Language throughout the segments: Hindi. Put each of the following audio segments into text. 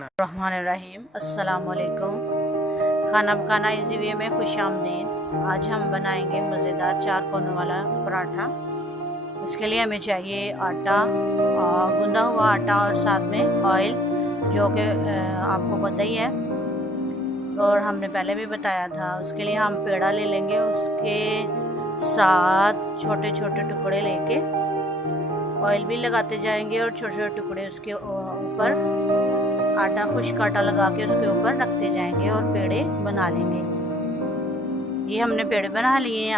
रहमानिर्रहीम अस्सलामुअलैकुम। खाना पकाना इजी वे में खुशामदीद। आज हम बनाएंगे मज़ेदार 4 कोनों वाला पराठा। उसके लिए हमें चाहिए आटा और गूंदा हुआ आटा और साथ में ऑयल, जो कि आपको पता ही है और हमने पहले भी बताया था। उसके लिए हम पेड़ा ले लेंगे, उसके साथ छोटे छोटे टुकड़े लेके ऑयल भी लगाते जाएंगे और छोटे छोटे टुकड़े उसके ऊपर आटा, खुश्क आटा लगा के उसके ऊपर रखते जाएंगे और पेड़े बना लेंगे। ये हमने पेड़े बना लिए हैं।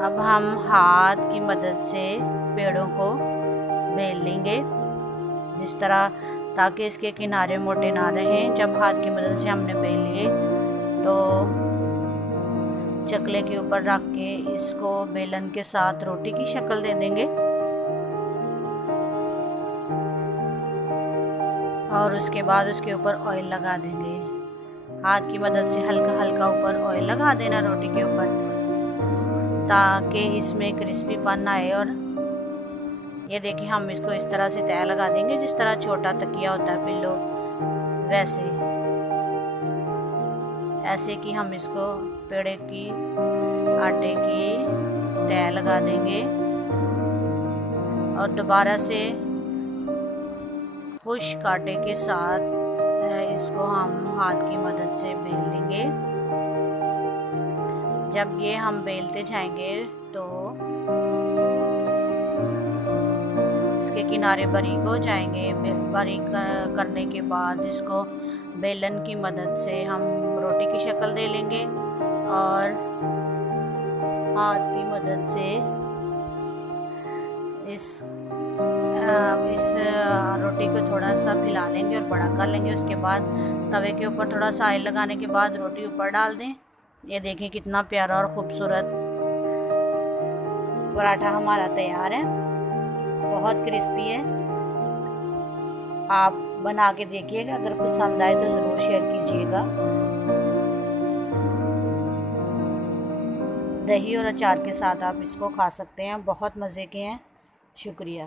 अब हम हाथ की मदद से पेड़ों को बेल लेंगे जिस तरह, ताकि इसके किनारे मोटे ना रहें। जब हाथ की मदद से हमने बेल लिए तो चकले के ऊपर रख के इसको बेलन के साथ रोटी की शक्ल दे देंगे और उसके बाद उसके ऊपर ऑयल लगा देंगे। हाथ की मदद से हल्का हल्का ऊपर ऑयल लगा देना रोटी के ऊपर, ताकि इसमें क्रिस्पीपन आए। और ये देखिए, हम इसको इस तरह से तय लगा देंगे जिस तरह छोटा तकिया होता है पिल्लो, वैसे ऐसे कि हम इसको पेड़े की आटे की तय लगा देंगे और दोबारा से खुश्क आटे के साथ इसको हम हाथ की मदद से बेल लेंगे। जब ये हम बेलते जाएंगे तो इसके किनारे बारीक हो जाएंगे। बारीक करने के बाद इसको बेलन की मदद से हम रोटी की शक्ल दे लेंगे और हाथ की मदद से इस रोटी को थोड़ा सा फैला लेंगे और बड़ा कर लेंगे। उसके बाद तवे के ऊपर थोड़ा सा ऑयल लगाने के बाद रोटी ऊपर डाल दें। ये देखें कितना प्यारा और ख़ूबसूरत पराठा हमारा तैयार है। बहुत क्रिस्पी है। आप बना के देखिएगा, अगर पसंद आए तो ज़रूर शेयर कीजिएगा। दही और अचार के साथ आप इसको खा सकते हैं, बहुत मज़े के हैं। शुक्रिया।